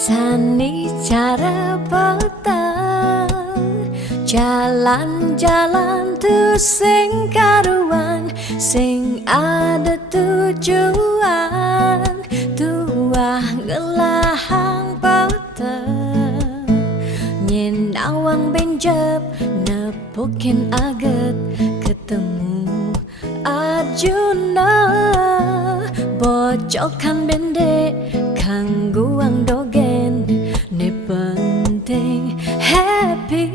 Sani cara petang jalan-jalan tu sing karuan, sing ada tujuan, tuah ngelahang petang nyen awang benjep nepukin aget ketemu Arjuna bocokan bendek kangguang dogen ne penting happy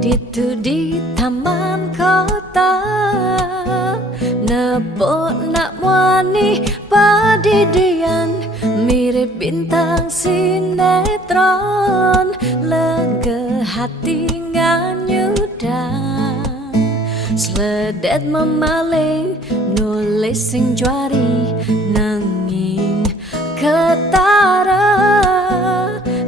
ditu di taman kota nepok nak wani padidian mirip bintang sinetron lega hati nganyudan sledet memaling nulis sing juari nanging ketara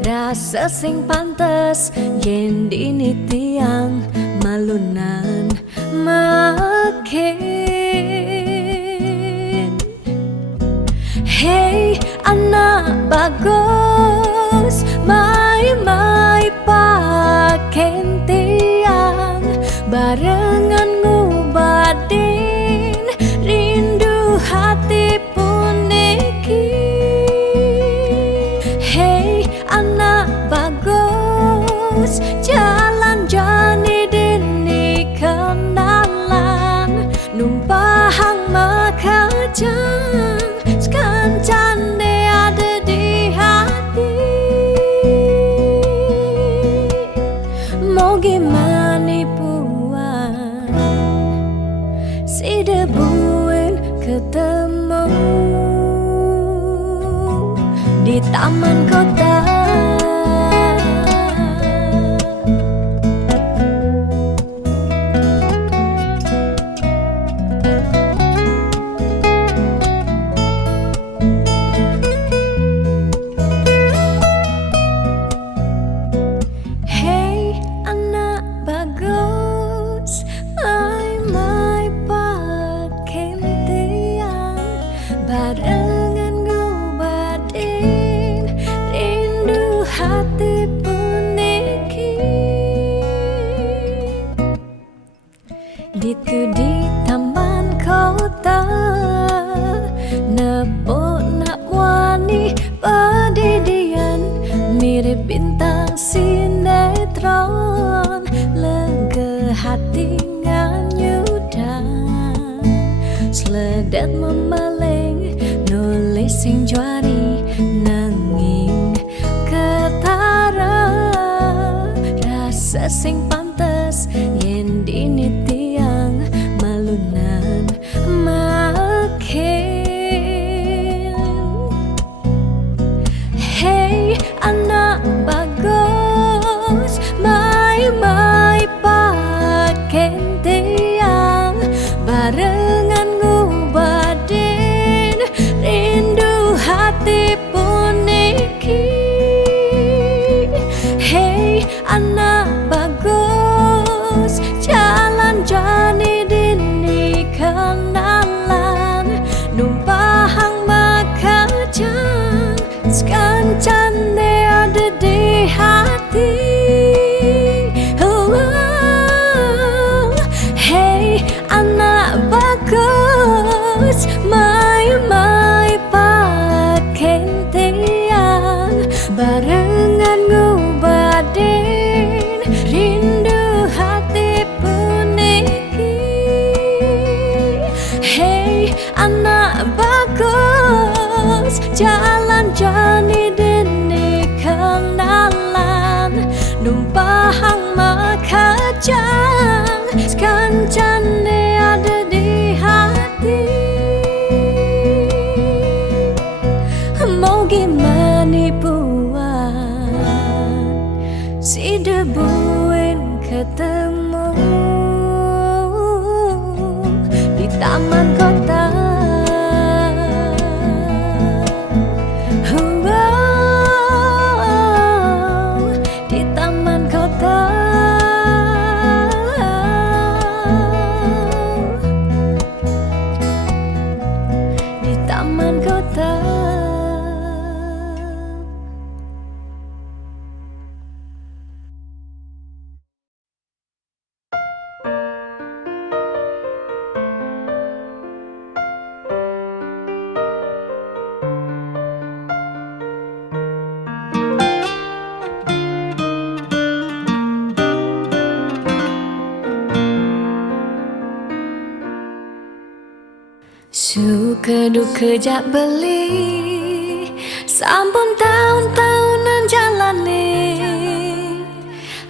rasa sing pantes yen dini tiang malunan makin. Hey anak bagus mai paken tiang barengan ngubadin rindu hati puniki. Hey anak bagus jalan jani dini kenalan numpahang makajang sekancane ada di hati. Mau gimana puan si debuin ketemu di taman kota. Hey anak bagus mai paken tiang barengan ngobadin rindu hati puniki. Ditu di taman kota nepok nak wani padidian mirip bintang sinetron lega hati nganyudan sledet memaling nulis sing juari nanging ketara rasa sing pantes yen dini tiang malunan makin. Hey anak bagus mai paken tiang barengan ngubadin rindu hati puniki. Hey anak bagus jalan jani dini kenalan numpahang makajang sekancane ada di hati. Hey anak bagus mai paken tiang barengan ngubadin rindu hati puniki. Hey anak bagus jalan jani dini kenalan numpahang makajang sekancane ada di hati. Mau gimana puan si debuin ketemu Duke-duke jak beli sampun tahun-tahunan jalane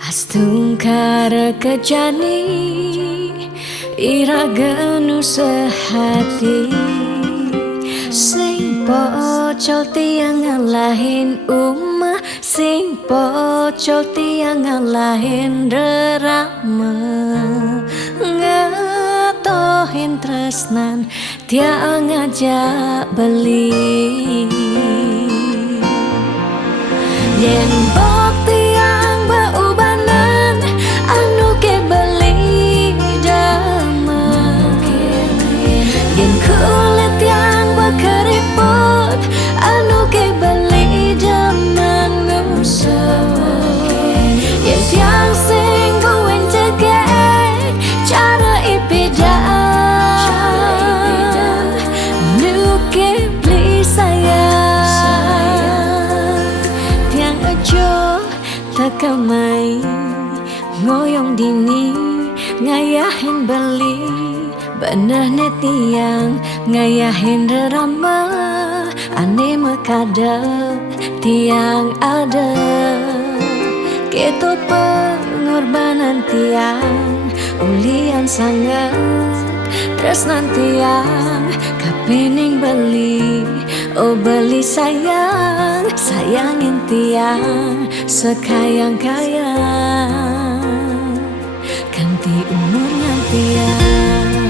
astungkara kejani ira genu sehati sing pocol tiang ngalahin umah sing pocol tiang ngalahin rerama ngatohin tresnan tiang ngajak beli yen bok tiang beubanan anu ke beli dama yen kulit yang berkeriput anu ke beli dama ngusah yen tiang sing buin cegek cara ipidan nu ke beli sayang tiang ajo takamai ngoyong dini ngayahin beli bener tiang ngayahin rerama ane mekadep tiang ada ketut pengorbanan tiang ulian sangat tresnan tiang kapening beli oh beli sayang sayangin tiang sekayang-kayang ganti umurnya tiang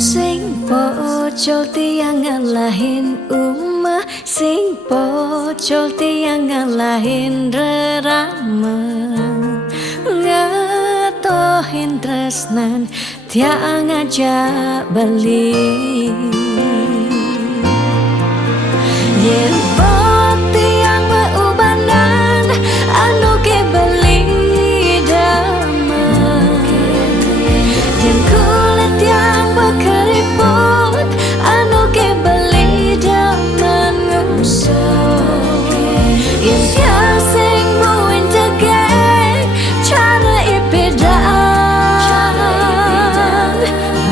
sing pocol tiang ngalahin umah sing pocol tiang ngalahin rerama ngatohin tresnan tiang ngajak beli yen bok tiang beubanan anu ke beli dama yen kulit yang berkeriput anu ke beli daman ngusah yen tiang sing buin cegek cara ipidan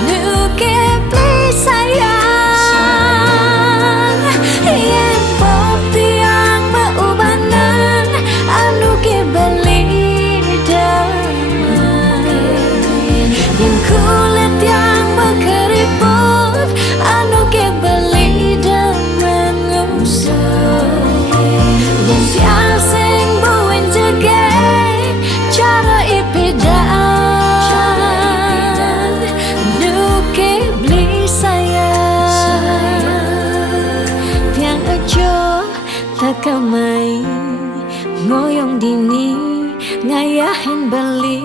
nu ke beli sayang yen bok tiang beubanan anu ke beli daman yen kulit yang berkeriput anu ke beli daman ngusah yen tiang sing buin cegek cara ipidan nu ke beli sayang tiang ajo takamai ngoyong dini ngayahin beli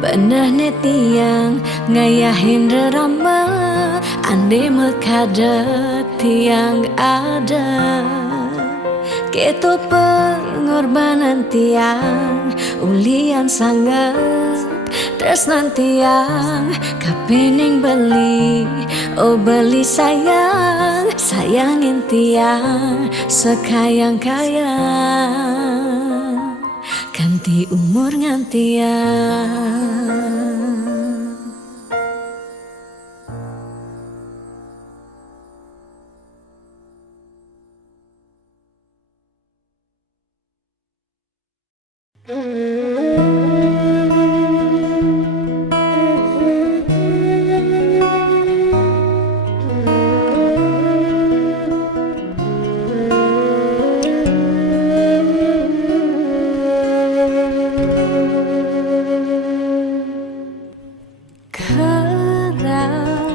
bener tiang ngayahin rerama ande mekadet tiang ada ketut pengorbanan tiang ulian sangat tresnan tiang kapening beli oh beli sayang sayangin tiang sekayang-kayang ganti umur ngantiang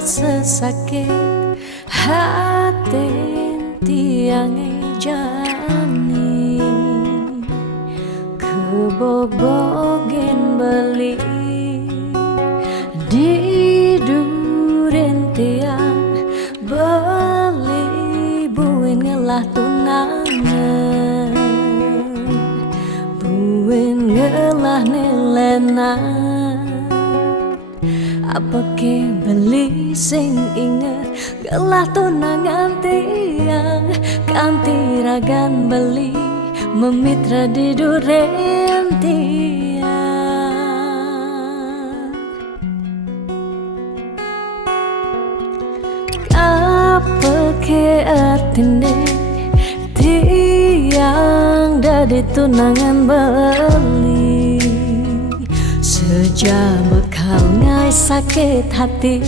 sesakit hati tiang jani kebobogen beli di duren lena. Apa ke beli sing inget gelah tunangan tiang kanti ragan beli memitra di duren tiang. Apa ke artine tiang dari tunangan beli sejak bekal ngai sakit hati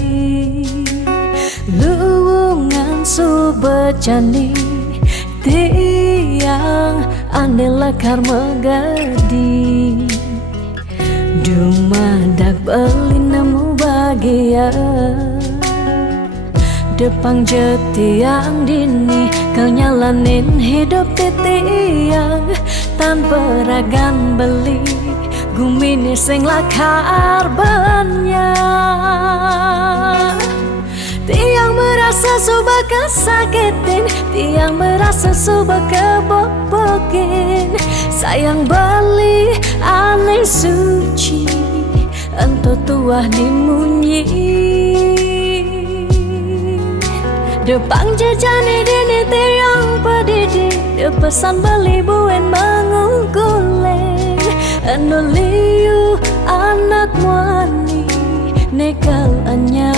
luwungan subejani tiang ane lekar megadi dumadak beli nemu bahagia depang jetiang dini kau nyalanin hidup tiang tanpa ragan beli gumini sing lakar banyak. Tiang merasa suba kesakitin, tiang merasa suba kebobokin. Sayang beli aneh suci, ento tuah dimunyi. Depang jejani dini tiang pedidi, depesan beli buen mengungkuleng. Anu liu anak wani nekal anya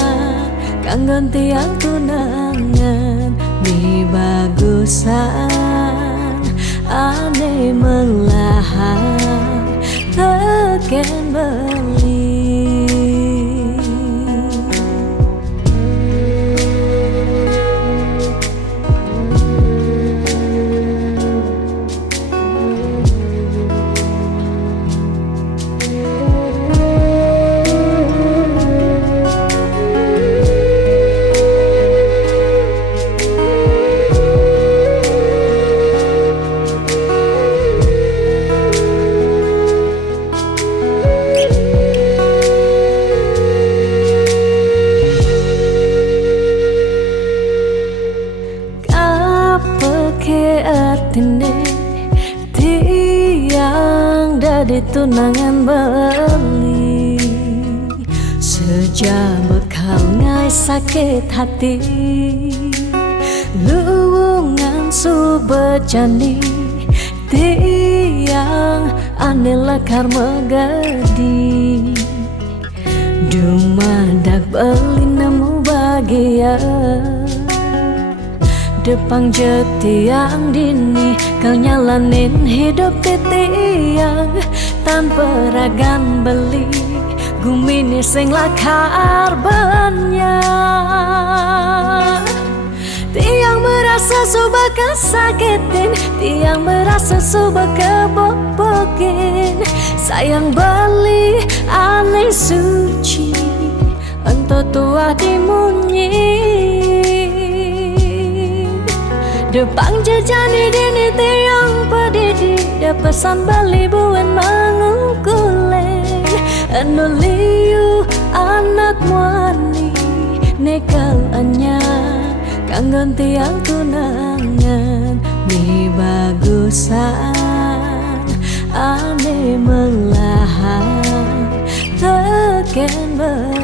kanggon tiang tunangan mi bagusan ane melahan teken beli. Tiang dari tunangan beli sejak bekal ngai sakit hati luwungan subejani tiang ane lekar megadi dumadak beli nemu bahagia depang jetiang dini kau nyalanin hidup tiang tanpa ragan beli gumini sing lakar banyak. Tiang merasa suba kesakitin, tiang merasa suba kebobokin. Sayang beli aneh suci, ento tuah dimunyi. Depang jejani dini tiang pedidi depesan beli buen mengungkuleng. Anu liu anak wani nekal anya kanggon tiang tunangan mi bagusan ane melahan teken beli.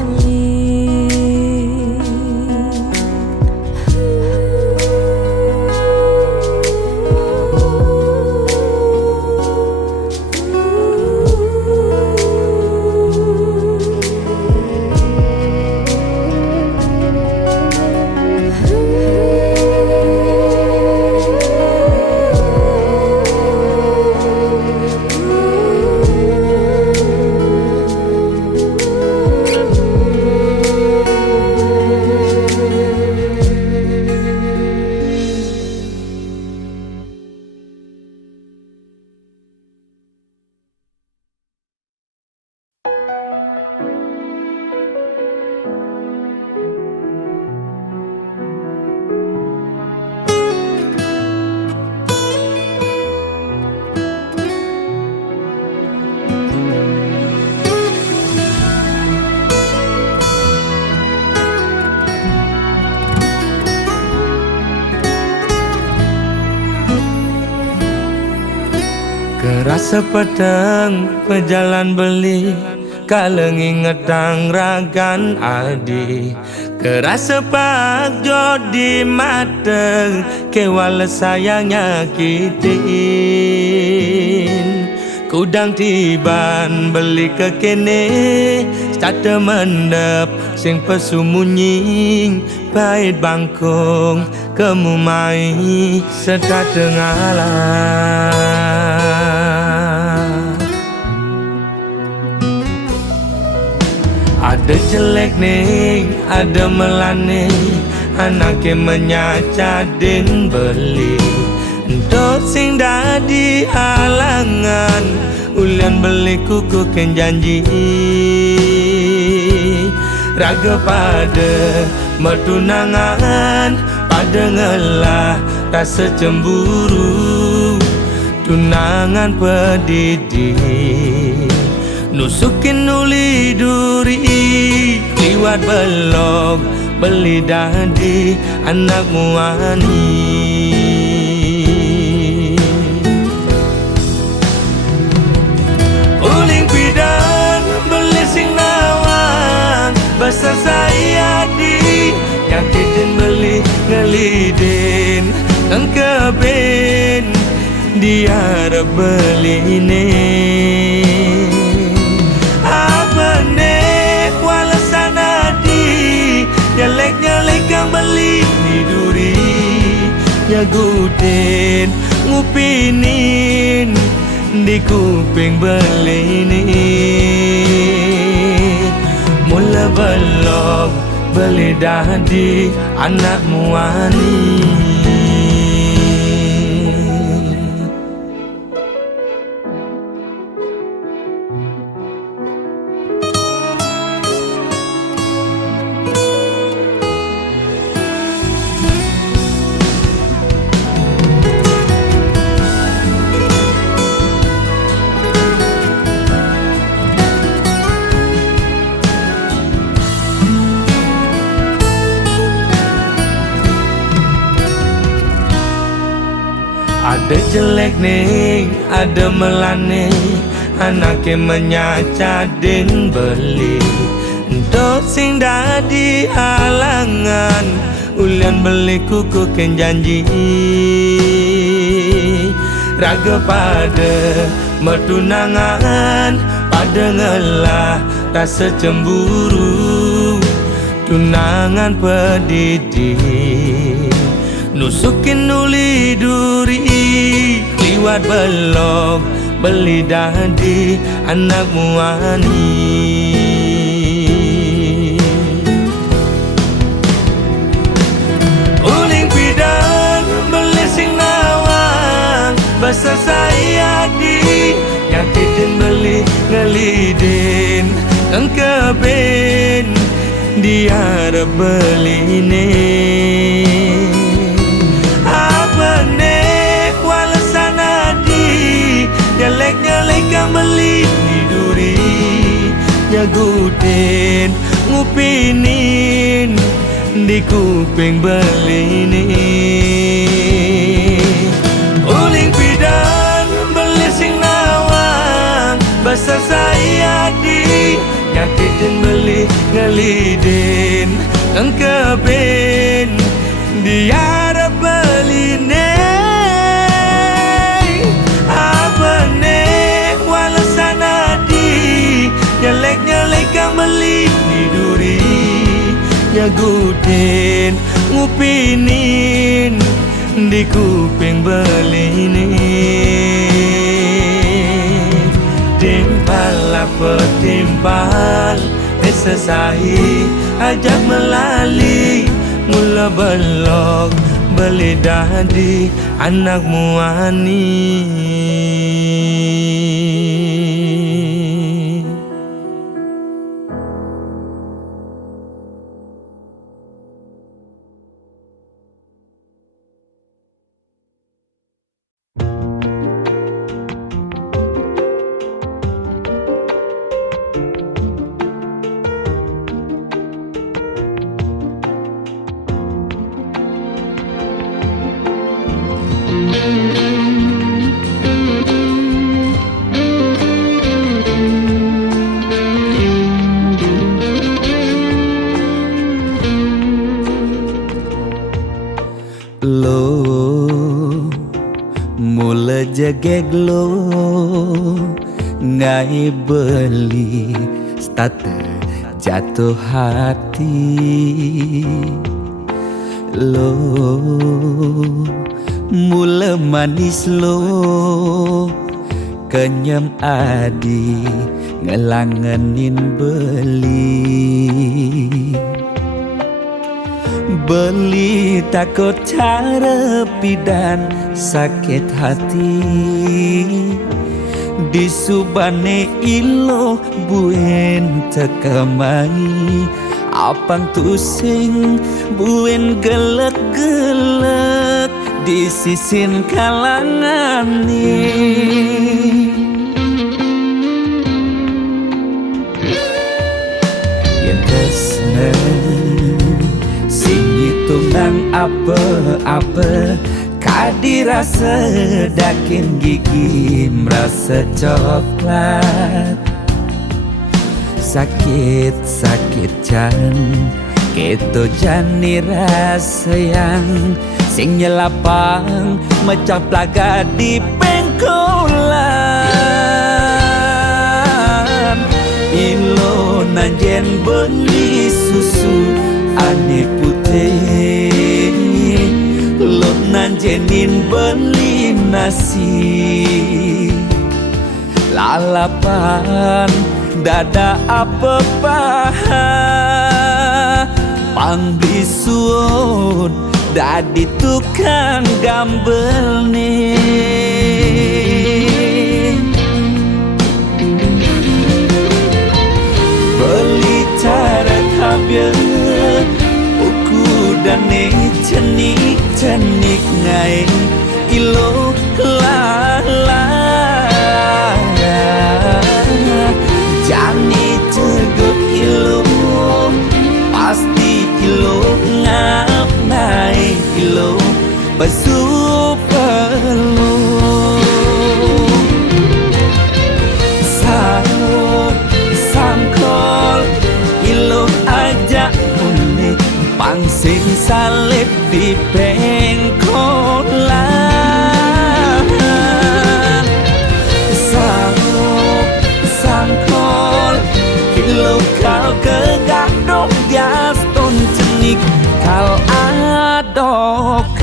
Sepeteng pejalan beli kalau nginget ragan adi kerasa pak jodi mata kewala sayang nyakitin kudang tiban beli ke kene start mendep sing pesumunying bait bangkong kemu mai sedat ngalah. Ada jelek nih, ada melane, anaknya menyacadin beli. Untuk sing dadi halangan, ulian beli kuku ken janji. Raga pada metunangan, pada ngelah rasa cemburu, tunangan pedidi. Nusukin uli duri liwat belok beli dadi anak muani. Uling pidan beli sing nawang besar saya di nyakitin beli ngelidin dan keben dia beli ini. Nyalek kang beli di duri nyagutin ngupinin di kuping beli ini mula belok beli dadi anak muani. Ada jelek nih, ada melane, anaknya menyacadin beli. Untuk sing dadi halangan, ulian beli kuku ken janji. Raga pada metunangan, pada ngelah rasa cemburu, tunangan pedidi. Nusukin uli duri liwat belok beli dadi anak muani. Uling pidan beli sing nawang besar saya di nyakitin beli ngelidin dan keben dia beli ini. Nyalek kang beli di duri nyagutin ngupinin di kuping beli ini. Uling pidan beli sing nawang besar saya di nyakitin beli ngelidin dan keben dia beli ini. Nyalek kang beli di duri nyagutin ngupinin di kuping beli ini. Timpal apa timpal esesai ajak melali mula belok beli dadi anak muani. jegeglo ngai beli starter jatuh hati lo mula manis lo kenyam adi ngelangenin beli takut cara pidan sakit hati disubane ilo buen tekamai apang tusing buen gelek-gelek di sisin kalangan yen tresna sing hitungan apa-apa kadirasa dakin gigi merasa coklat sakit jan keto jani rasa yang sing nyelapang mecah plaga di pengkolan ilo nanjen beli susu ane putih lo nanjenin beli nasi lalapan dada apa paha pang bisuun dadi tukang gambel nih beli cara tabir uku dan cenik ngai ilo lala jani tegut ilo pasti ilo ngap naik ilo basuh perlu sangkol ilo ajak unik pangsing salib di pengkolan sangkol ilo kau kegadok dias ton cenik kal adokan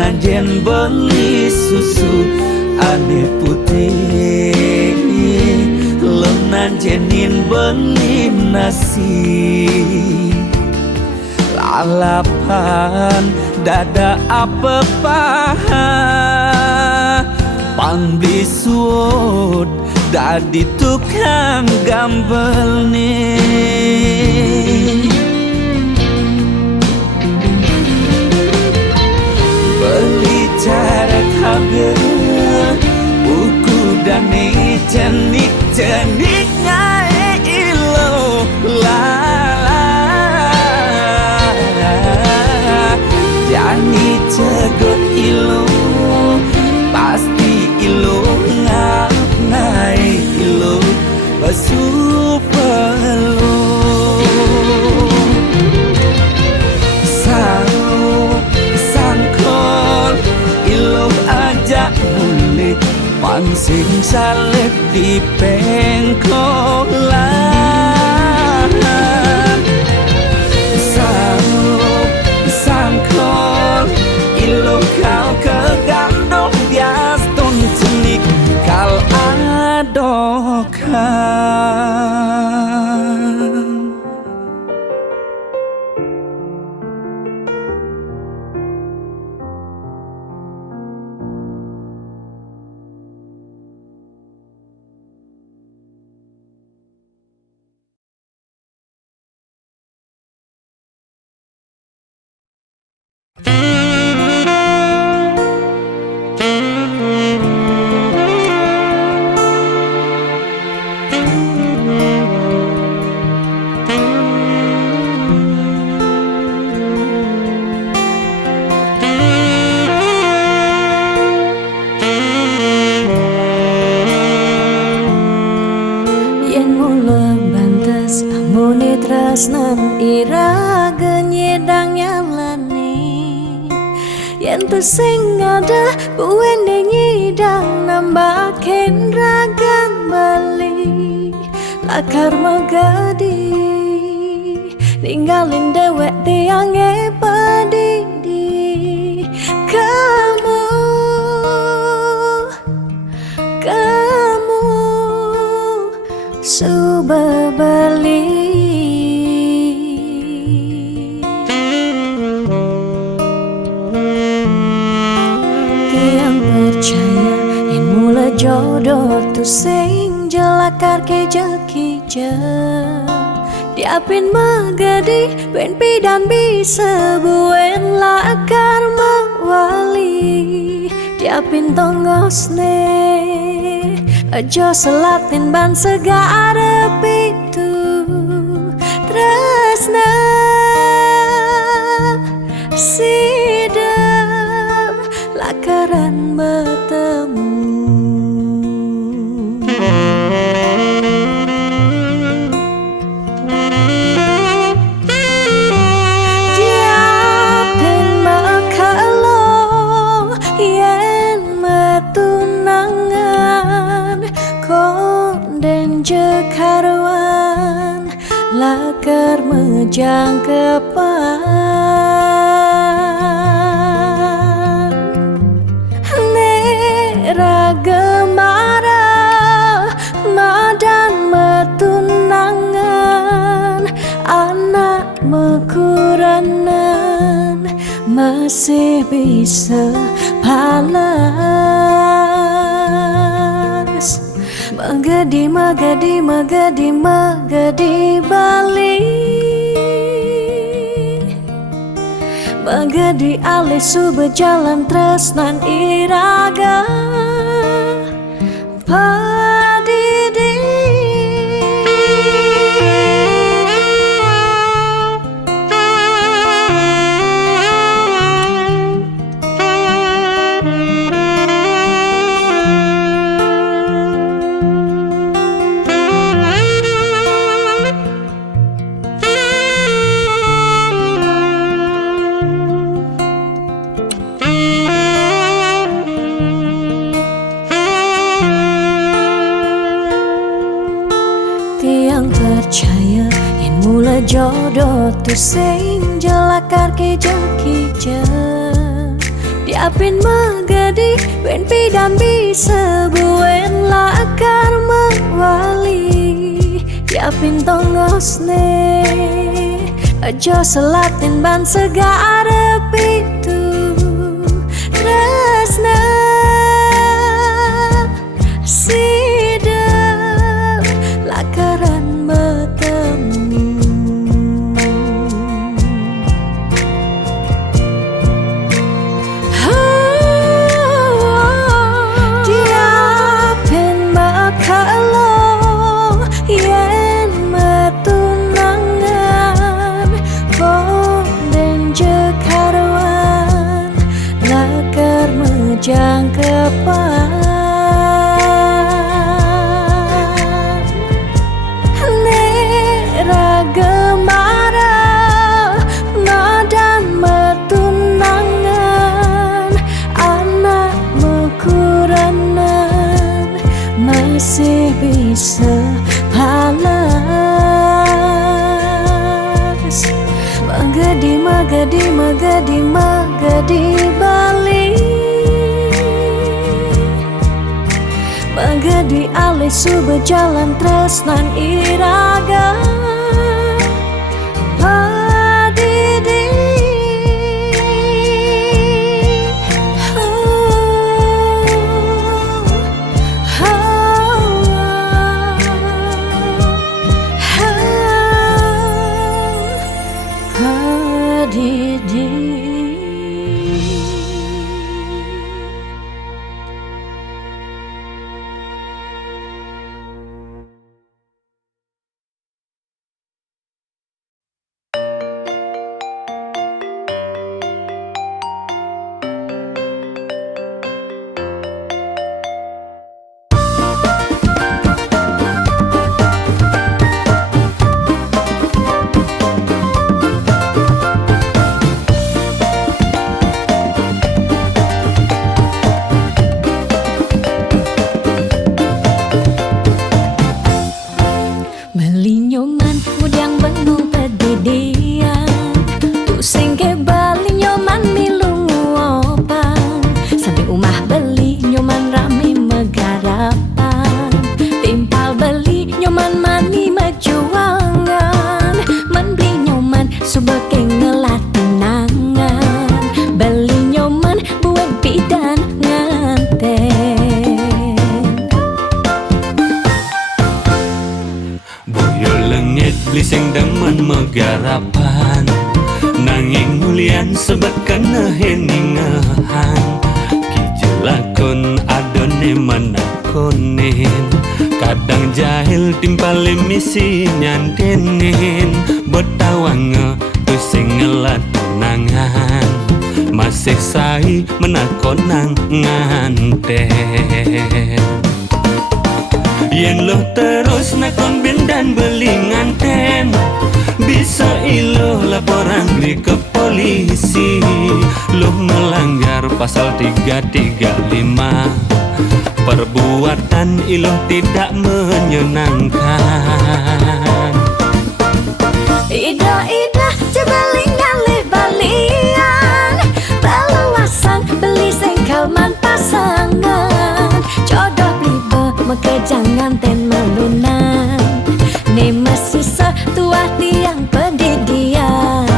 nanjen beli susu ane putih lo nanjenin beli nasi lalapan dada apa paha pang bisuut dadi tukang gambel nih beli cara tabir buku dan cenik ngai ilo lala jani cegot ilo pasti ilo ngap ngai ilo basuh perlu pangsing salib di pengkolan sangkol ilo kau kegandong bias ton cenik kal adokan tresnan iraga nyedang nyalani yen tu sing ada buwene nyidang nambahin ragan bali lakar magadi ninggalin dewek tiange padidi kamu coba balik. Tiang percaya yang mula jodoh tu sing jelakar keja-keja diapin magadi ben pidan bisa buen lakar mawali diapin tongosne aja selatin ban segara pitu tresna sidam lakaran bertemu diapin makalo yen metunangan konden jekarwan lakar mejang kepan nera gemara madan metunangan anak mekuranan masih bisa palas magadi balik magadi alih su berjalan tresnan iraga padidi tiang percaya yang mula jodoh tu sing jelakar keja-keja diapin magadi ben pidan bisa buen lakar mawali diapin tongosne aja selatin ban segara pitu tresna sidam lakaran bertemu diapin makalo yen metunangan konden jekarwan lakar mejang kepan gemara madan metunangan anak mekuranan masih bisa palas magadi balik magadi alih su berjalan tresnan iraga sing demen megarapan nanging mulian sebab kena heningahan kijelakon adone menakonin kadang jahil timpale misi nyandenin betawang tu sing ngelat nangan masih sai menakon nang nganten yen lo terus nakon bin dan beli nganten bisa ilo laporan di ke polisi lo melanggar pasal 335 perbuatan ilo tidak menyenangkan Ida cebeling ngalih balian Peluasan beli sengkalman pasangan Jodoh blibe mekejangan ten melunan Ni masih setua tiang pendidian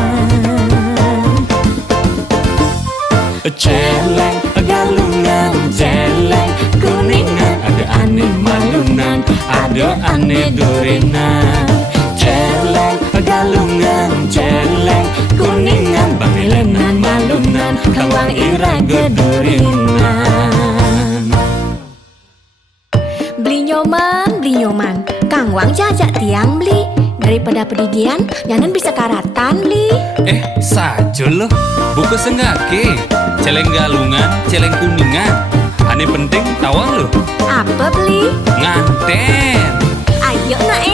Celeng galungan celeng kuningan ada aneh malunan ada aneh durinan celeng galungan celeng kuningan bangilenan malunan kawang ira gedurinan Beli nyoman Kang Wang jajak tiang beli Daripada pedidian Nyanan bisa karatan beli sajo loh buku sengake celeng galungan celeng kuningan aneh penting tawang loh Apa beli? nganten Ayo nak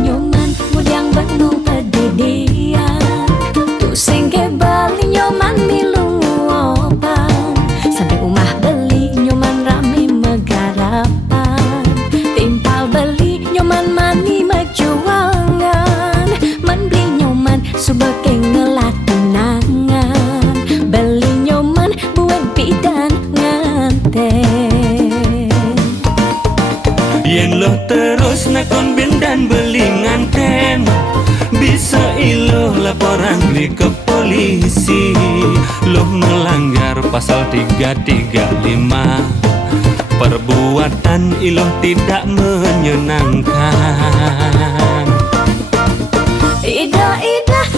Nyoman mudiang benung pedidian Tu singke bali nyoman milungu opan Sampai umah beli nyoman rame megarapan Timpal beli nyoman mani mejuangan Man beli nyoman subeke ngelatunangan Beli nyoman buen pidan nganten yen lo terus nakon bin dan beli nganten bisa ilo laporan di ke polisi lo melanggar pasal 335 perbuatan ilo tidak menyenangkan Ida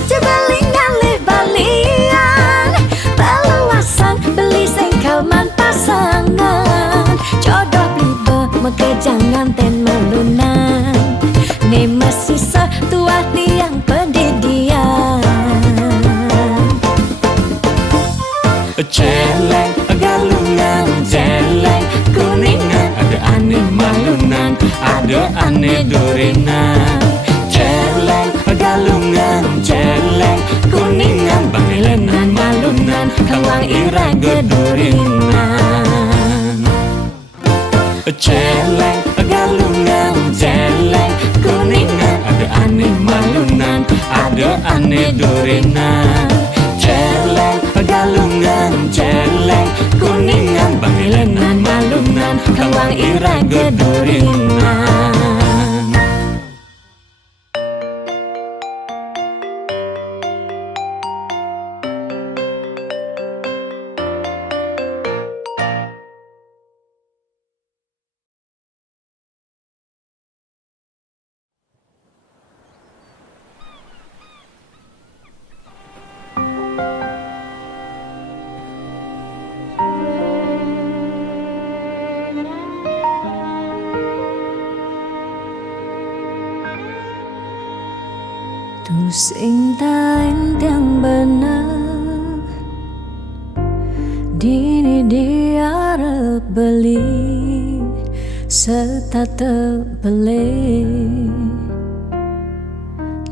cebeling ngalih balian Peluasan beli sengkalman pasangan Jodoh blibe mekejangan ten melunan Ni masih setua tiang pendidian celeng galungan celeng kuningan ada aneh malunan ada aneh durinan celeng galungan celeng kuningan bangilenan malunan kawang ira gedurinan celeng galungan celeng kuningan ada aneh malunan ada aneh durinan celeng galungan celeng kuningan bangilenan malunan kawang ira gedurinan Tu sing tain tiang benar Dini dia arep beli Serta terbeli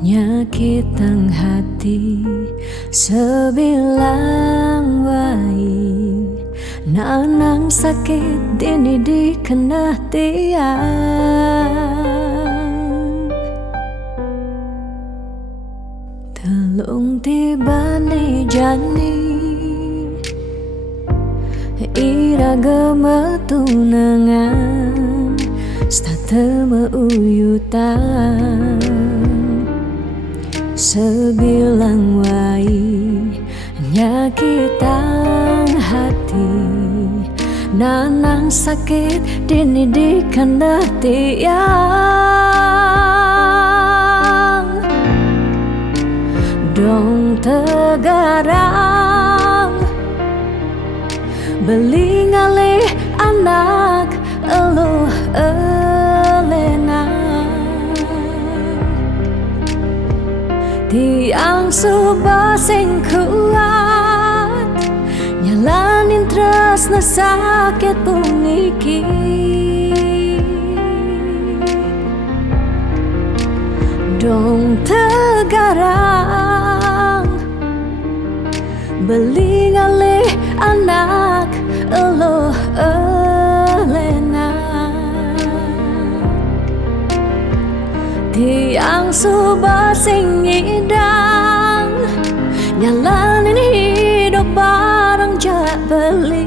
Nyakitang hati Sebilang wai Nanang sakit dini dikena tiang Telung tiba ni jani Ira gemetunangan Stata meuyutan Sebilang wai Nyakitang hati nanang sakit dini di kanda tiang dong tegarang beli ngalih anak eluh elena tiang subah sing kuat nyalanin tresna sakit puniki dong tegarang beli ngalih anak eluh elena tiang subah sing ngidang nyalanin hidup bareng jak beli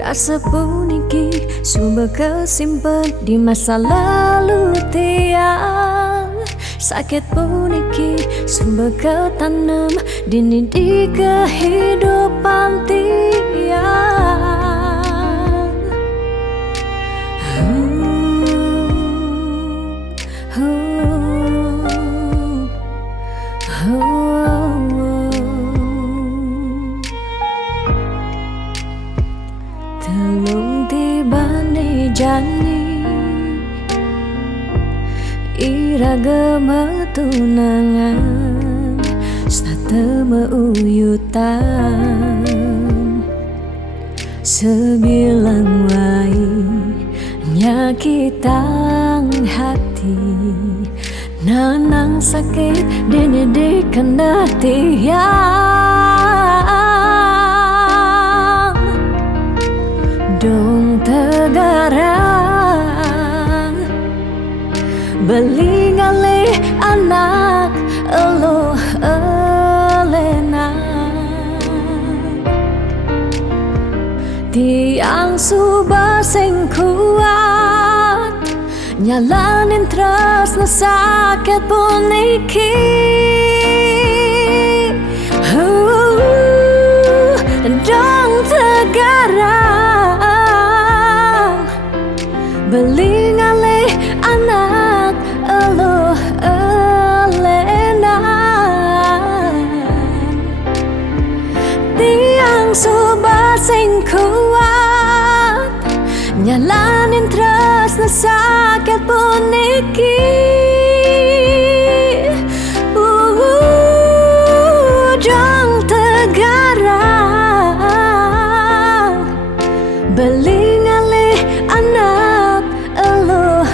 rasa puniki sumber kesimpan di masa lalu tiang sakit puniki sumber ketanam dini di kehidupan tiang telung tibane jani iragama tunangan satema uyutan sebilang wai nyakitang hati nanang sakit dini di kanda tiang dong tegarang beli ngalih anak eluh elena tiang subah sing kuat nyalanin tresna sakit puniki dong tegarang beli ngalih anak eluh elena tiang subah sing kuat nyalanin tresna sakit puniki dong tegarang beli ngalih anak eluh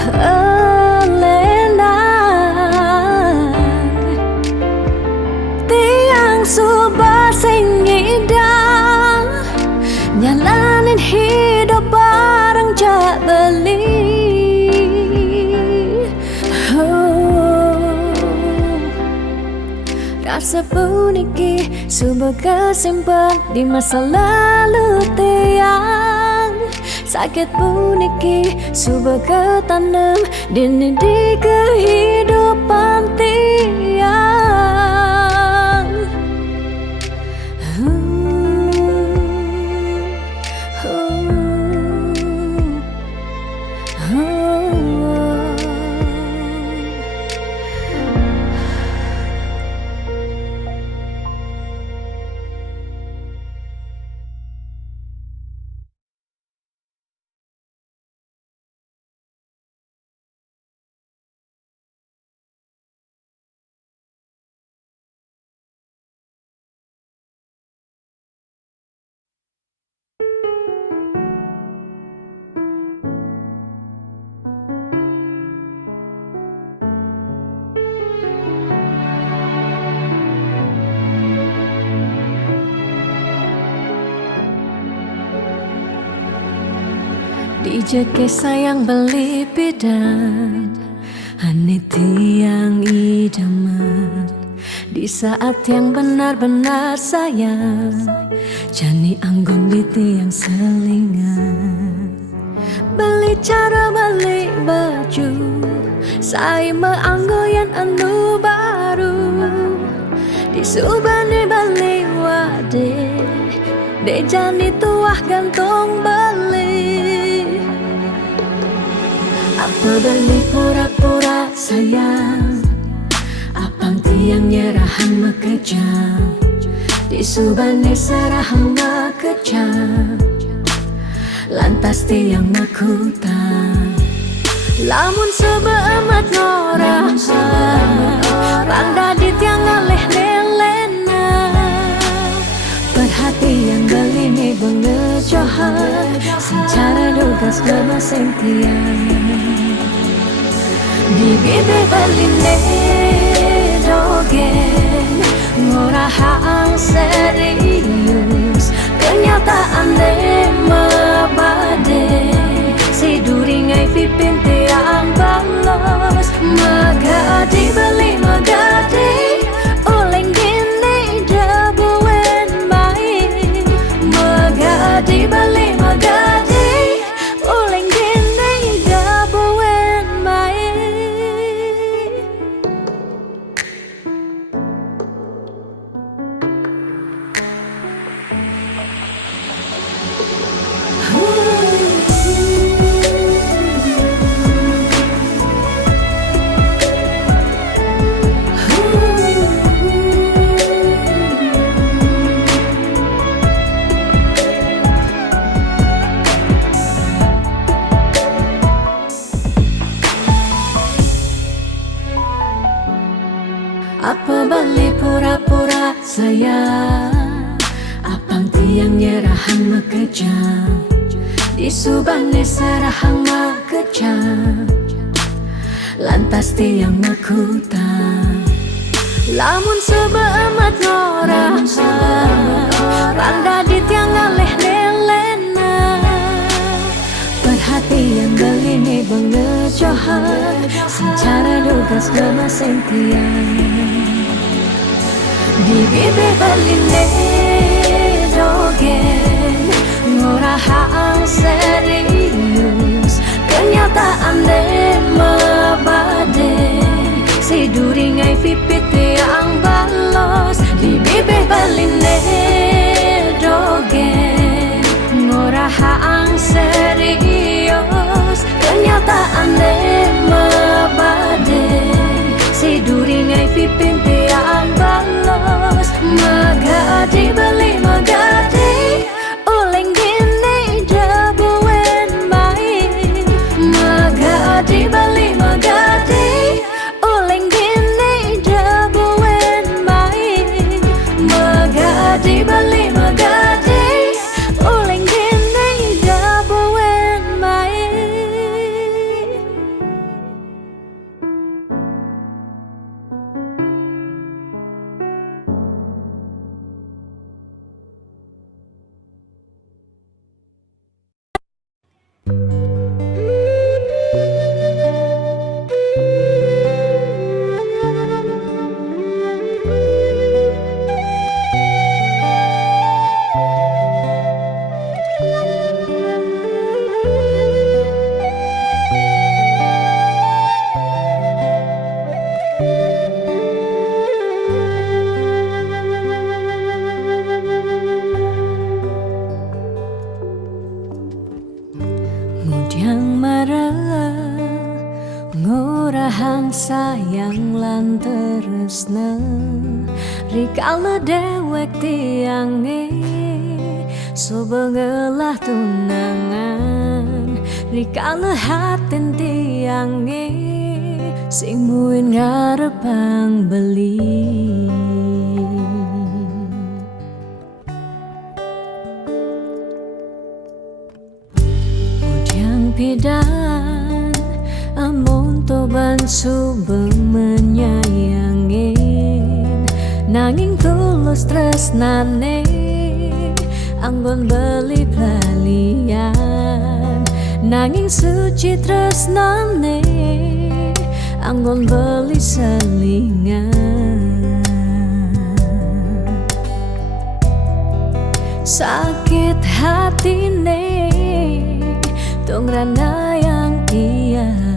elena tiang subah sing ngidang nyalanin hidup bareng jak beli rasa puniki sumber kesimpan di masa lalu tiang sakit puniki sumber ketanam dini di kehidupan tiang Dijake sayang beli bidan Ane tiang idaman Di saat yang benar-benar sayang Jani anggon di tiang selingan Beli cara beli baju Saya meanggoyan anu baru Di subah jani tuah gantung beli. Apa beli pura-pura sayang, apang tiang nyerahan mekejam, di subane serahan mekejam, lantas tiang mekutang. Lamun sebeamat ngorah Bangda di tiang ngaleh nelena, perhatian belini bengejohan, secara dugas gemaseng tiang. Di bibir beline dogen, ngorahang serius, kenyataan mabade, si duringai pipin tiang balos. Magadi beli magadi, oleng gini dabuen mai. Magadi beli magadi, oleng gini dabuen mai. Apa balik pura-pura sayang, apang tiang nyerahan mekejam, di subane serahan mekejam, lantas tiang mekutang. Lamun sebeamat ngorah Bangda di tiang ngaleh nelena, perhatian belini bengejohan, secara dugas gemaseng tiang. Di bibir beline dogen, ngorahang serius, kenyataan mabade, si duringai pipit yang balos. Di bibir beline dogen, ngorahang serius, kenyataan mabade, si duringai pipin tiang balos. Magadi beli magadi, oleng gini dabuen mai. Magadi beli magadi, oleng gini dabuen mai. Magadi beli magadi, oleng gini dabuen mai. Ngudyang marah, ngorahang sayang lan tresna, rikala dewek tiange, so bengelah tunangan. Rikala hatin tiange, sing muin ngarepang beli. Pidan amun toban subeng menyayangin, nanging tulus tresnane anggon beli pelalian. Nanging suci tresnane anggon beli selingan. Sakit hatine tong rana yang tiang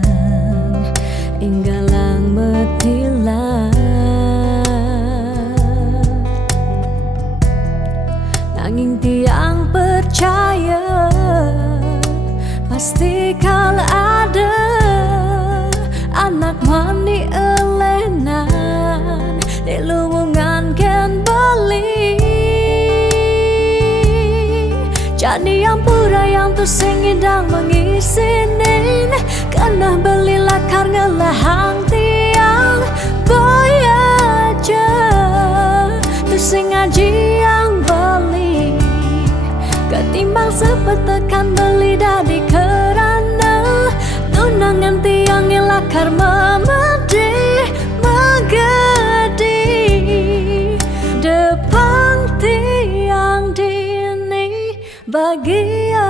inggalang metilan, nanging tiang pasti kalau ada anak mani elenan di luwungan ken beli. Jadi yang pura yang tu sing indang mengisinin kena beli lakar ngelahang tiang boy aja tu sing ngaji yang beli ketimbang sepetekan beli dari kerana tunangan tiang lakar memedi megedi depan tiang dini bagian.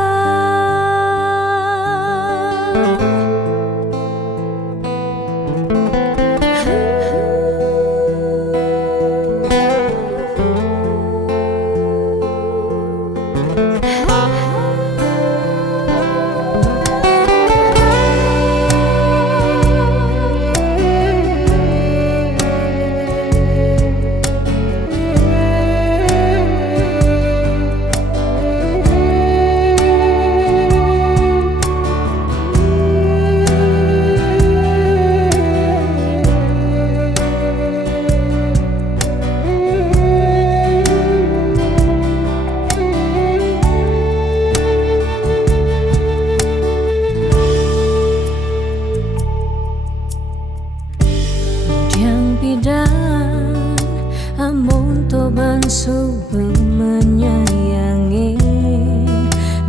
Amun to bansu menyayangi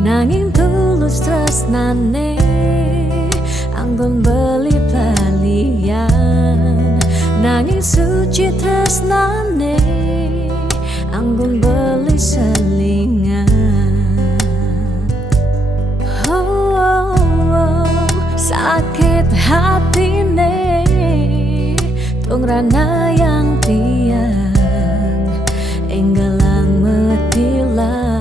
nanging tulus tresnane anggon beli balian nanging suci tresnane anggon beli selingan. Sakit hatine tungrana yang tiang enggalang metilah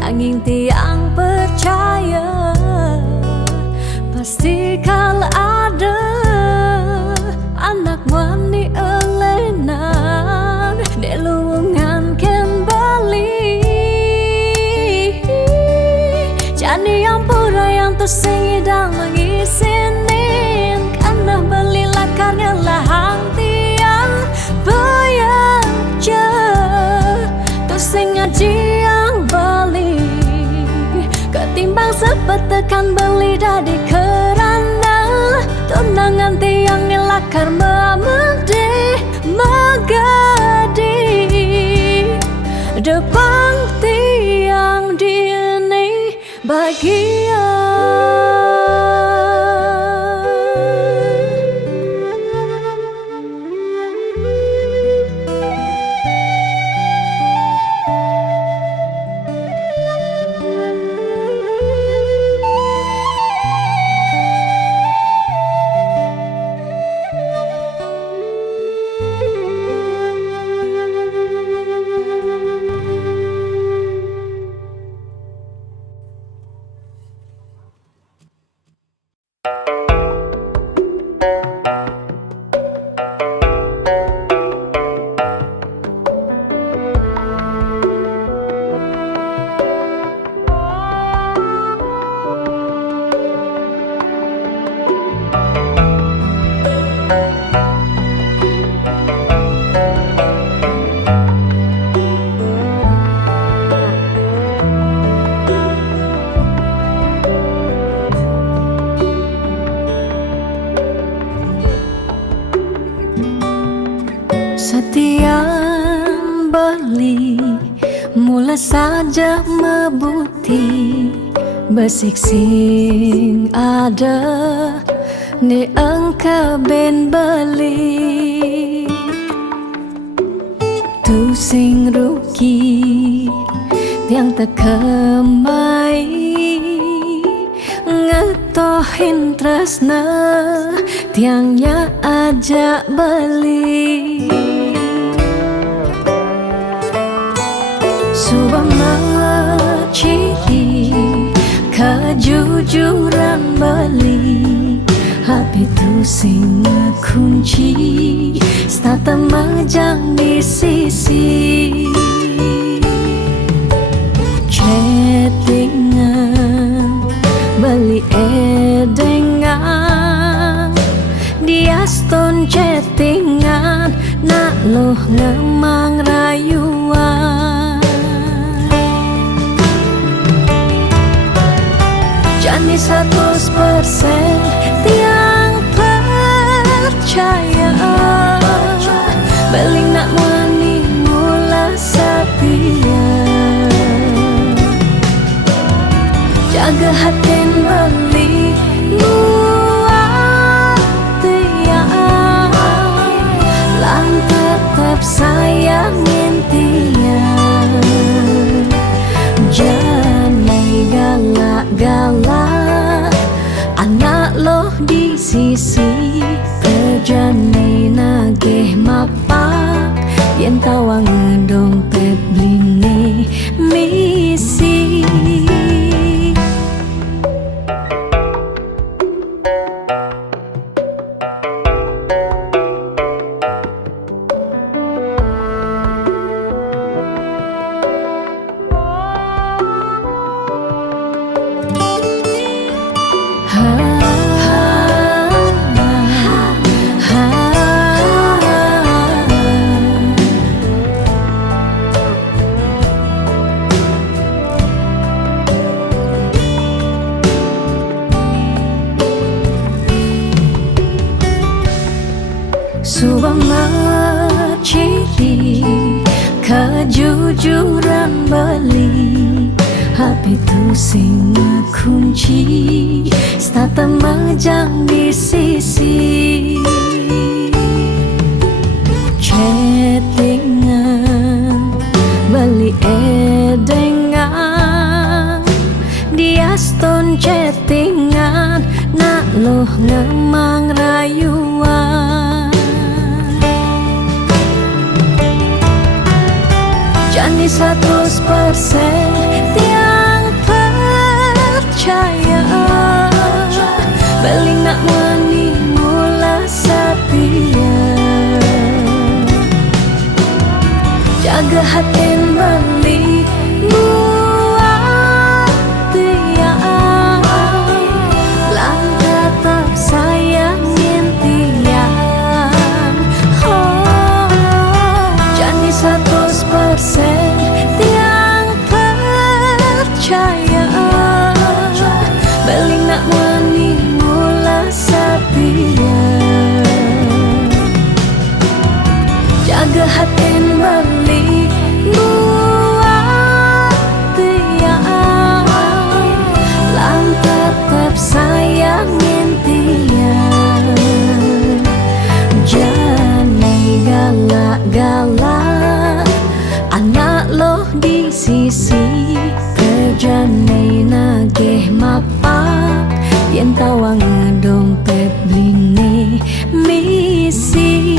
nanging tiang percaya pasti kalau ada anak wani elenan di luwungan ken bali. Jadi yang pura yang tu sing idang mengisinin karena beli lakarnya lahang tiang bayaja tu sing ngaji yang beli ketimbang sepetekan beli dari kerana tunangan tiang lakar memedi megadi depan tiang dini bagian. Setiap beli mula saja mebuti besik sing ada ni engkau ben beli tu sing rugi yang terkemai ngetohin tresna tiangnya ajak beli. Subang ciri kejujuran beli hati tu sing kunci stata majang di sisi beli edengan dia ston chattingan nak loh ngemang rayuan jani 100% tiang percaya beling nak wani mula setia jaga hatin beli buat tiang lang tetap sayangin tiang jangan galak-galak anak loh di sisi terjani nageh mapak yen tawang dompet bline misi Subang ciri kejujuran beli HP tu sing kunci stata majang di sisi chattingan beli edengan dia ston chattingan nak loh ngemang rayuan jani 100% tiang percaya beling nak wani mula setia jaga hatin beli buat tiang lang tetap sayangin tiang jani 100% tiang percaya beling nak wani mula setia jaga hatin beli buat tiang lang tetap sayangin tiang jangan galak-galak anak loh di sisi kerjane nageh mapak yen tawang dompet bline misi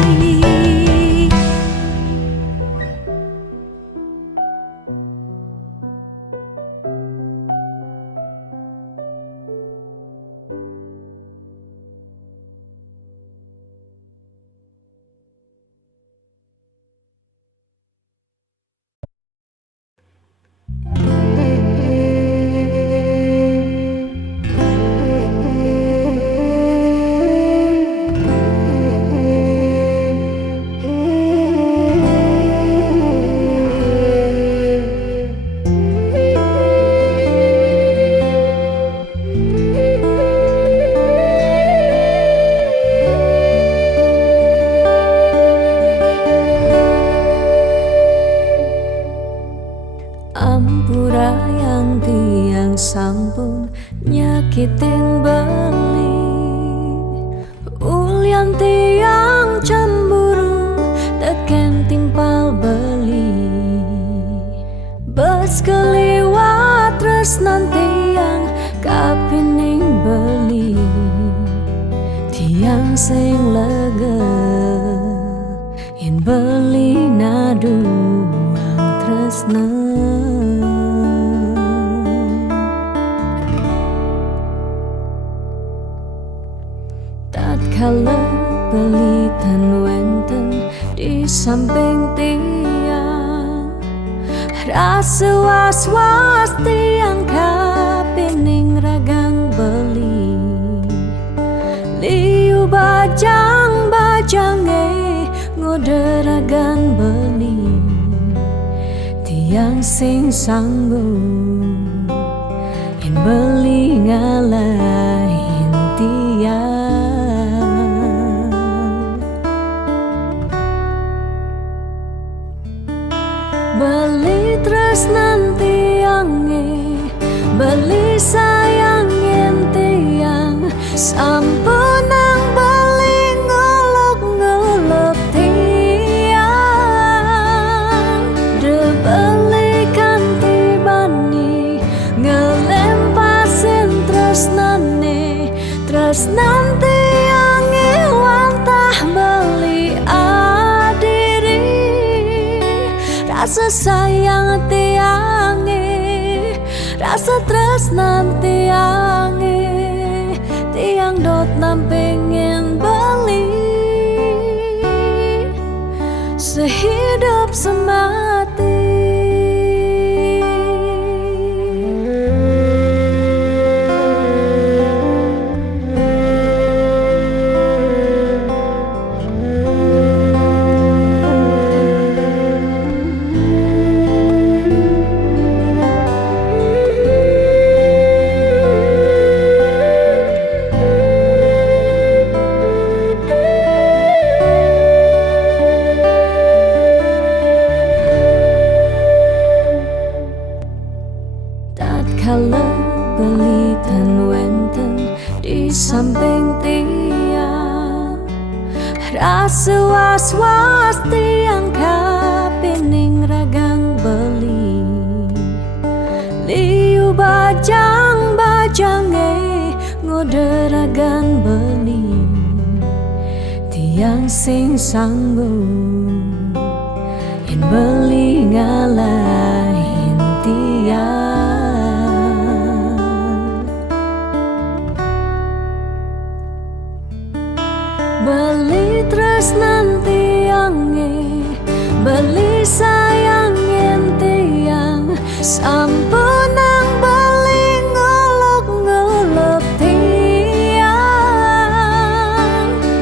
Ampura yang tiang sampun nyakitin beli ulian tiang cemburu teken timpal beli bes keliwat tresnan tiang kapining beli tiang sing lega yen beli naduang tresnan tatkala pelitan wenten di samping tiang rasa was-was tiang kapining ragang bajang-bajange ngoderagan beli tiang sing sanggup yen beli ngalahin tiang. Beli tresnan tiange, beli sayang yen tiang, sampun nang beli ngolok-ngolok tiang. De beli kanthi bani ngelempasin tresnane, tresnan tiange wantah beli adiri. Rasa sayang tiange, rasa tresnan tiange, tiang dot nam pengen beli sehidup semati. Tatkala beli ten wenten di samping tiang, rasa was-was tiang kapining ragang beli. Liu bajang-bajange ngoderagan beli tiang sing sanggup yen beli ngalahin tiang. Beli tresnan tiange, beli sayang yen tiang, sampun nang beli ngolok-ngolok tiang.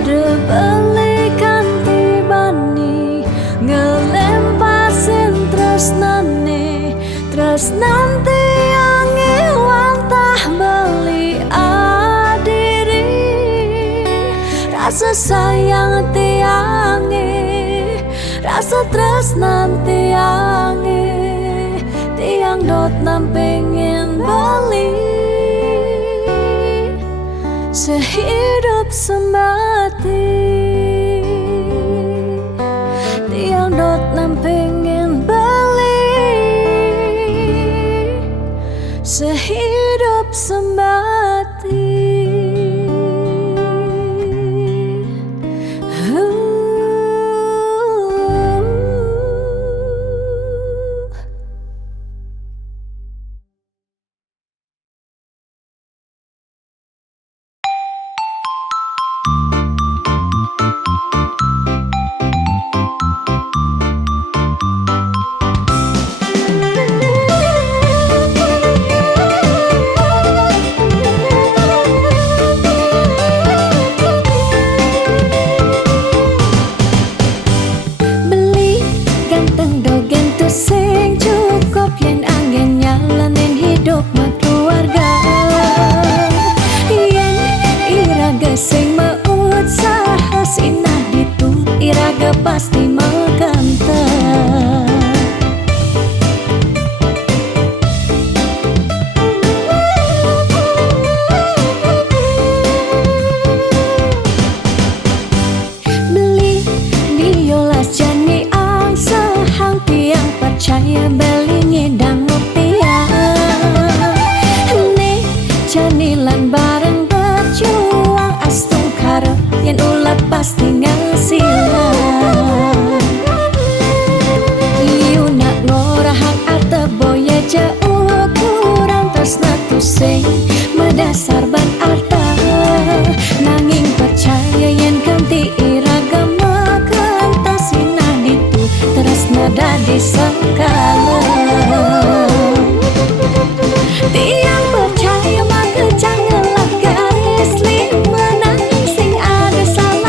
De beli kanthi bani ngelempasin tresnane, tresnan tiange wantah beli adiri. Rasa sayang tiange, rasa tresnan tiange, tiang dot nam pengen beli sehidup semati. Tiang dot nam pengen beli sehidup semati. Sing mausaha sinah ditu iraga pasti makanta. Beli diolas jani angsa hang tiang percaya beli ngedang ngopiang. Ne janilan bareng berjuang astung karep yen ulat pasti ngasilan. Iu nak ngorahang arta boya jauh kurang tresna tu sing medasar ban arta. Nanging percaya yen kanti iragama kanta sinah ditu tresna dadi sakala. Tiang percaya maka janganlah garis lima nanging sing ada salah.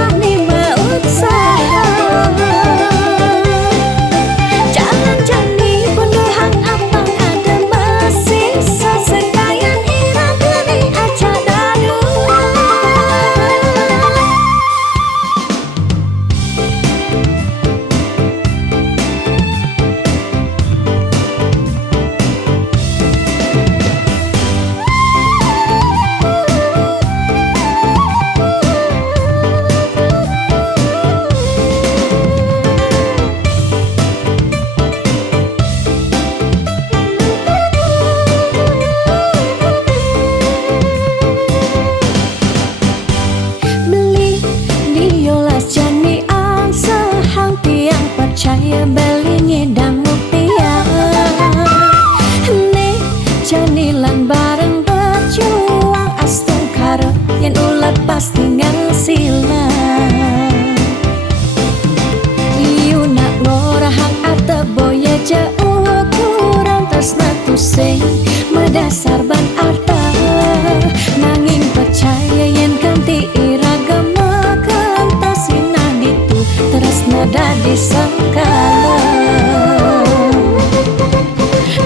pasti ngasilan. Iu nak ngorahang ate boya jauh kurang tresna tu sing medasar ban arta. Nanging percaya yen kanti iragama kantasina ditu tresna dadi sangkala.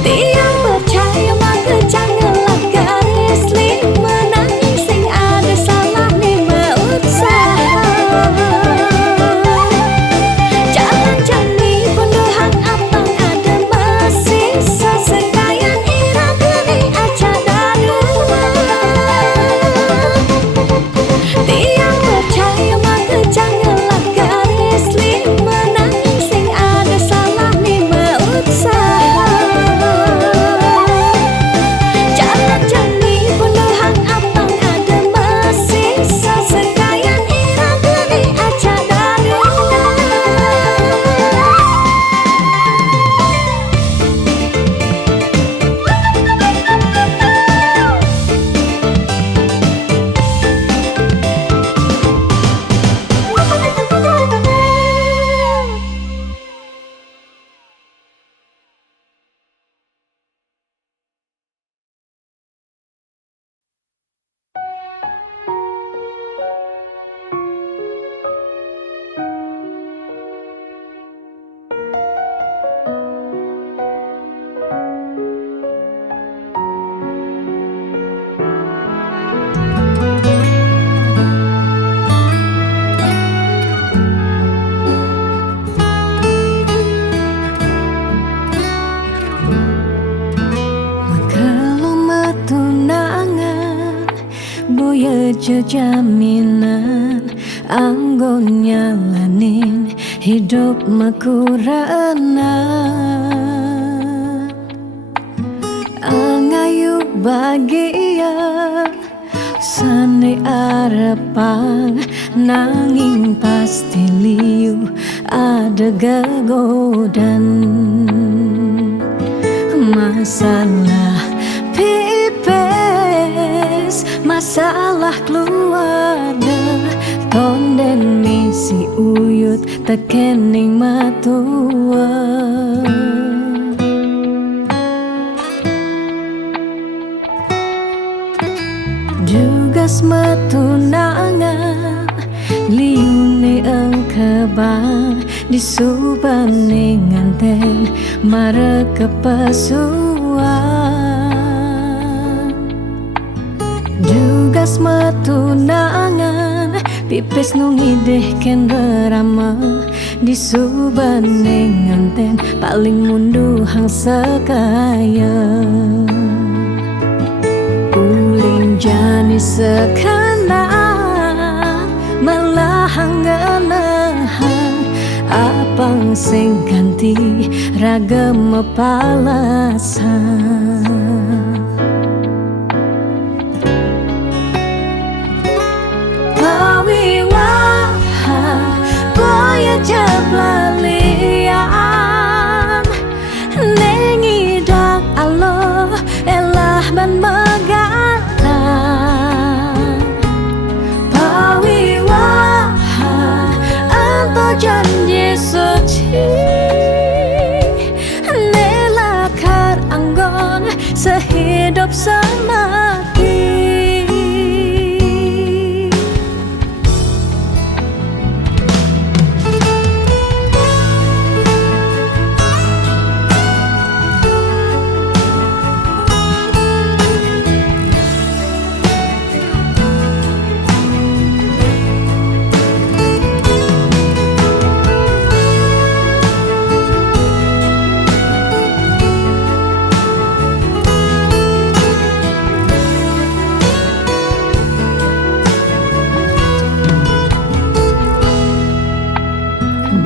Tiang percaya maka janganlah garis lima nanging sing ada salah lima usaha. Jalan jani pendohang apang ada masih sesekayan ira geni aja darua. Tiang percaya maka janganlah garis lima nanging sing ada salah lima usaha. Jalan jani pendohang apang ada masih sesekayan ira geni aja darua. Kalau matunangan boya jaminan anggon nyalanin hidup makurana. Angayu bahagia sane arepang nanging pasti liu ada gegodan. Masalah pipes, masalah keluarga, tonden misi uyut tekening matua. Dugas matunangan liune engkebang disubane nganten mare kepasuan. Dugas matunangan pipis nungideh ken rerama disubane nganten paling munduhang sekaya. Uling jani sekanan melahang ngenahan apang sing ganti ragam palasan. Pawiwahan boya jablalian nengidak Allah elah ban megatan. Pawiwahan anto janji suci nelakar anggon sehidup semati.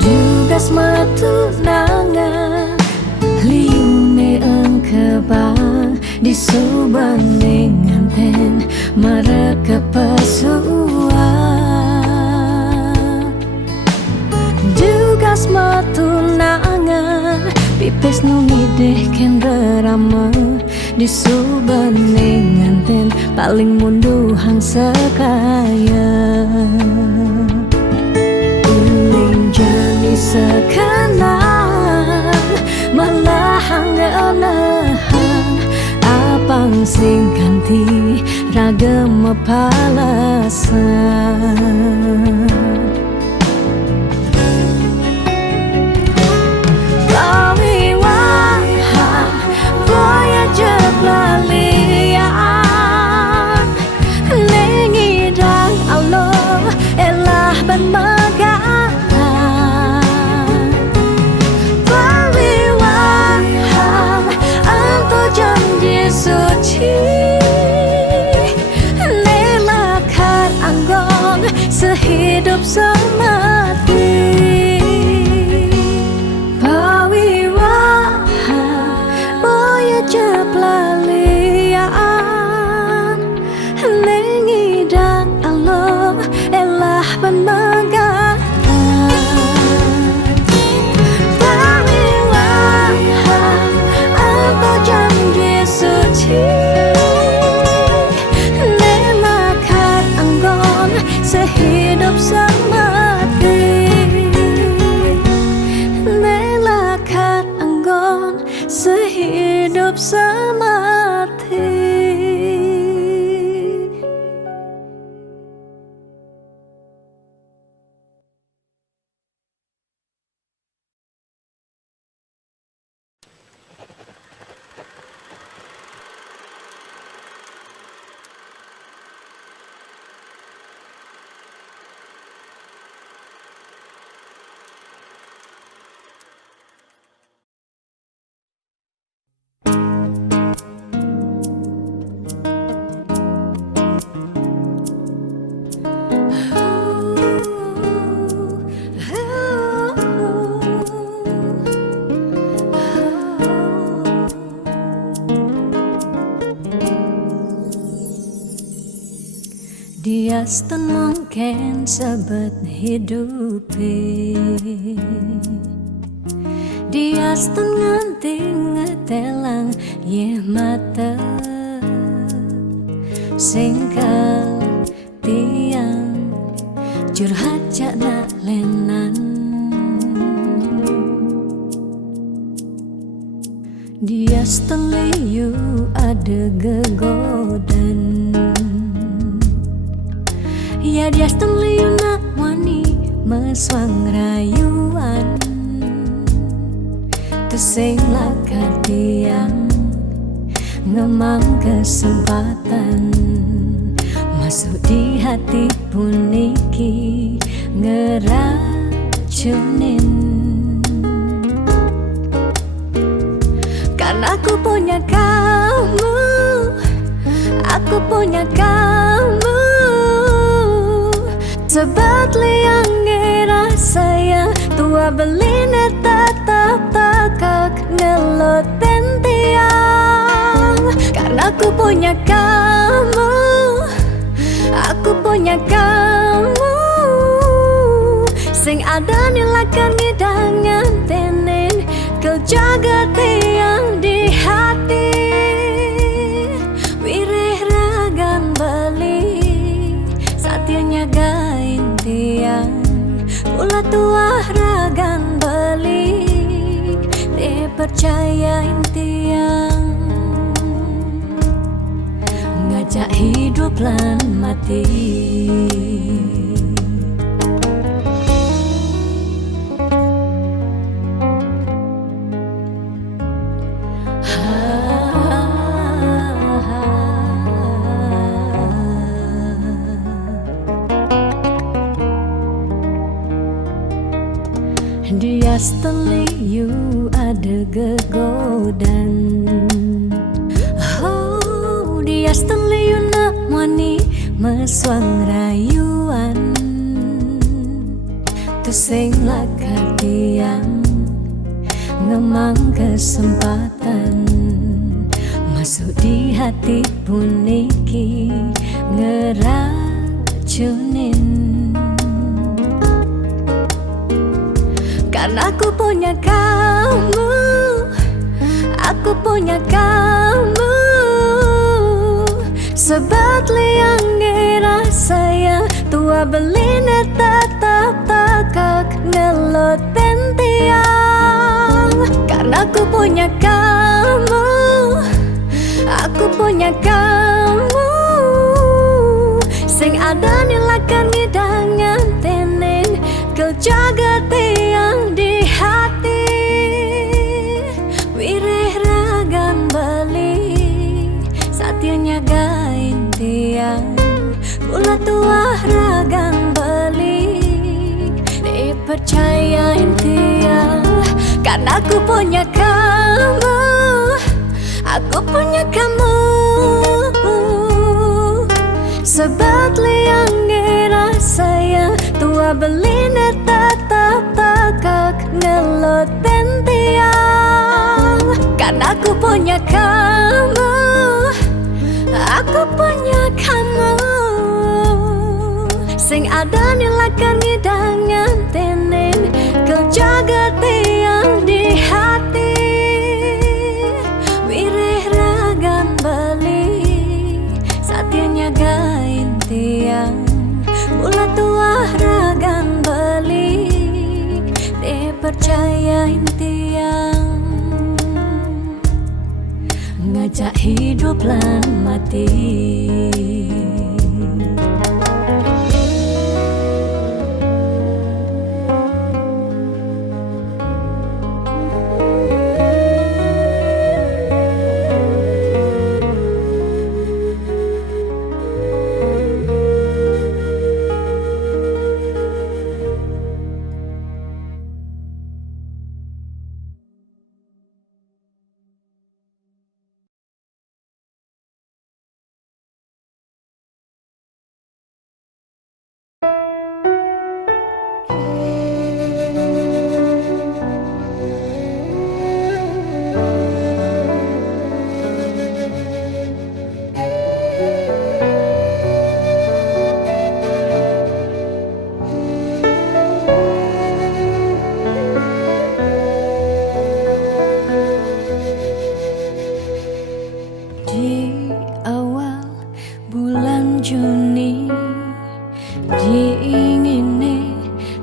Dugas matunangan liune engkebang disubane nganten mare kepasuan. Dugas matunangan pipis nungideh ken rerama disubane nganten paling munduhang sekaya. sekenang malah ngelehan apang sing ganti ragam palasan pawiwahan boya jeplalian nengidang Allah elah ban megang pawiwahan anto janji suci nelakan anggong sehidup semati pawiwahan boya jeplalian nengidang Allah elah ban megang pawiwahan anto janji suci nelakan anggong sehidup semati nelakan anggon sehidup semati. Dia mungkin sebet hidupi dia nganti ngetelang ye mata singkal tiang curhat jak nak lenan dia liu ada gegodan ya dia liu nak wani meswang rayuan sing lakar tiang ngemang kesempatan masuk di hati puniki ngeracunin karena aku punya kamu sebat liang ngerasa yang tua beline tetap takak ngeloten tiang karena aku punya kamu sing ada nilakan ngidangan tenen kau jaga tiang di hati wireh ragan beli satianya gain tiang pula tua ragan beli dia percayain tiang ngajak hidup lan mati dia liu ada gegodan oh dia liu nak wani meswang rayuan sing lakar tiang ngemang kesempatan masuk di hati puniki ngeracunin karena aku punya kamu sebat liang ngerasa yang tua beline tetap takak ngeloten Karena aku punya kamu, aku punya kamu. Sing ada nilakan ngidangan tenen, kau jaga tiang di hati. Wireh ragan bali, satianya gain tiang. Mula tua ragan bali, dipercayain tiang. Karena aku punya kamu, aku punya kamu. Sebab liang ngerasa tua belina tetap takak ngelot tiang. Karena aku punya kamu, aku punya kamu. Sing ada nilakan ngidangan tenen, kau jaga tiang di hati. Wireh ragan bali, satianya gain tiang. Mula tua ragan bali, dipercayain tiang. Ngajak hidup lan mati. Di awal bulan Juni, diingini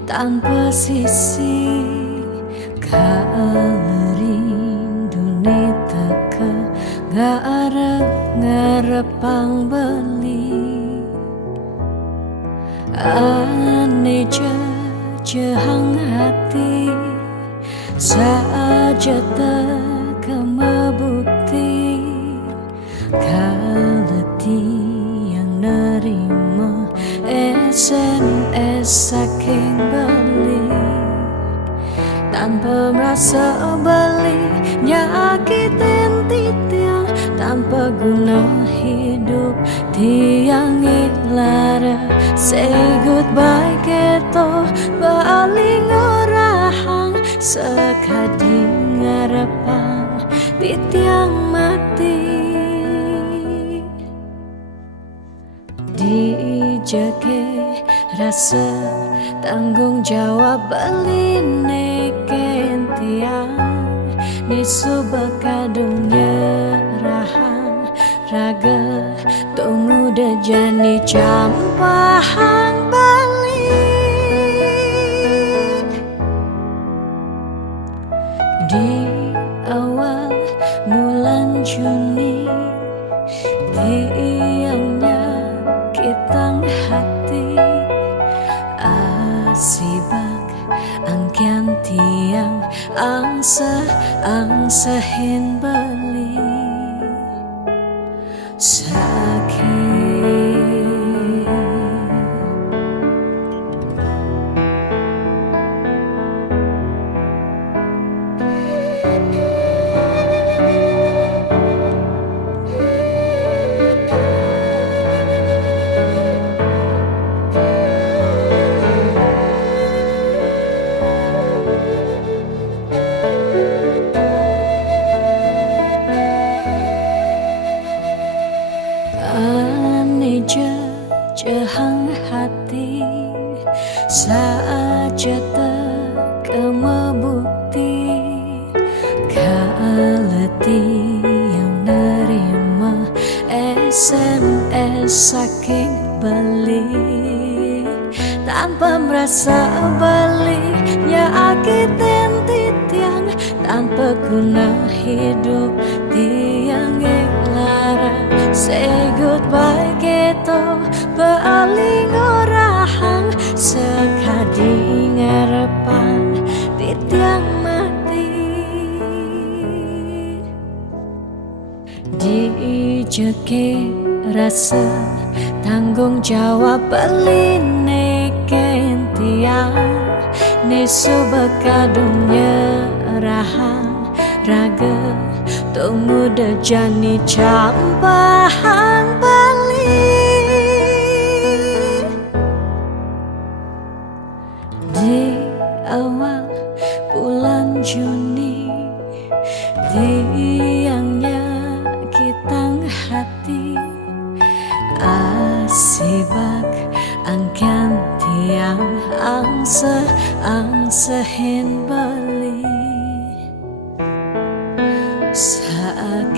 tanpa sisi. Kalerindu teka ngarep-ngarepang beli. Ane jehang hati saja teka mebukti. Kaleti yang nerima SMS saking balik, tanpa merasa balik nyakitin tiang. Tanpa guna hidup tiang ilara. Say goodbye keto baling orahang, sekadi ngarepang di tiang mati. Dijake rasa tanggung jawab beline kentiang. Nisu bakadung nyerahan raga tunggu dejani campahang balik. Di awal bulan Juni, tiangnya kitang hati. Asibak angkian tiang angsahin beli sakit. Jehang hati saja teka mebukti. Kaleti yang nerima SMS saking balik, tanpa merasa balik nyakitin titiang. tanpa guna hidup tiang lara. Say goodbye gitu paling orang sekadi ngarepan di tiang mati. Dijeke rasa tanggung jawab beline kentiang nesu bekadungnya rahang raga tunggu dejani campahang bali. Di awal bulan Juni tiangnya kitang hati asibak angkan tiang angsehin beli sakit.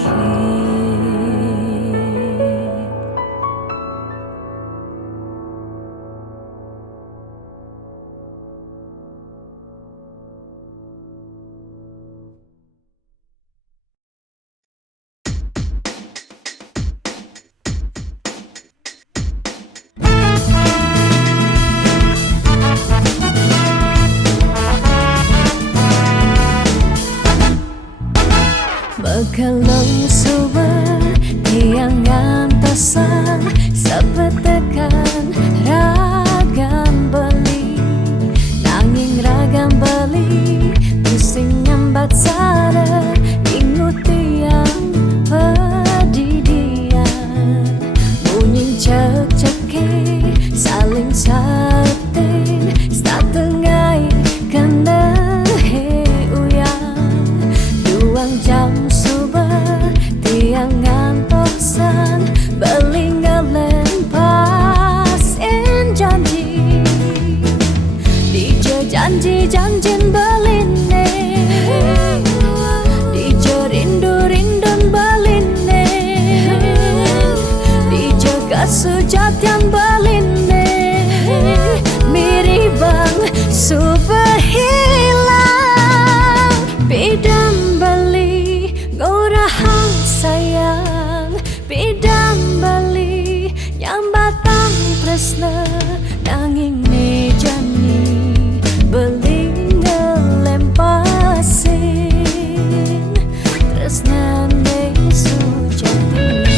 Bekelong sumber tiang antasan sepetekan ragam beli nanging ragam beli pusing nyambat sada ingut tiang pedidian bunyi cek-ceki saling satin setengai kena duang jam tiang ngantosan belingalen pasin janji dijo janji-janjin beline dijo rindu-rindun beline dijo kesujatian beline miribang subehilang bidam beli gorahang sayang bidang bali nyambatang tresna nanging nejani beli ngelempasin tresna ne sujati.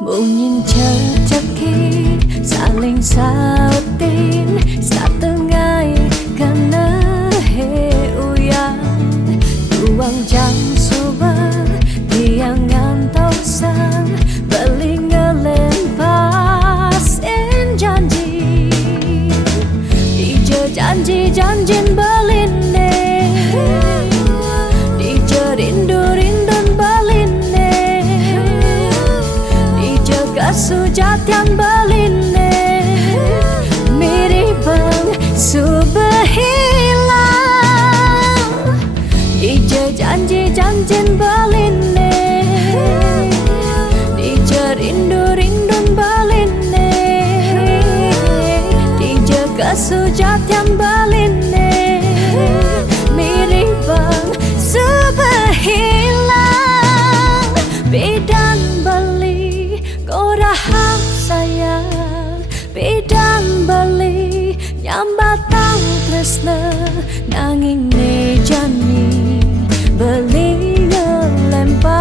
Bunyin cek-ceki saling sautin setengai kena uyang ruang jam subuh tiang ngantosan belingelen pasin janji dijo janji-janjin beline dijo rindu-rindun beline sujatian beline miribang subehilang dijo janji-janjin beline dijo rindu-rindun beline dijo kesujatian beline miribang subehilang bidang beli gorahang sayang bidang beli nyambatang tresna nanging nejani beli ngelempasin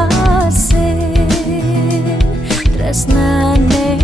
tresna ne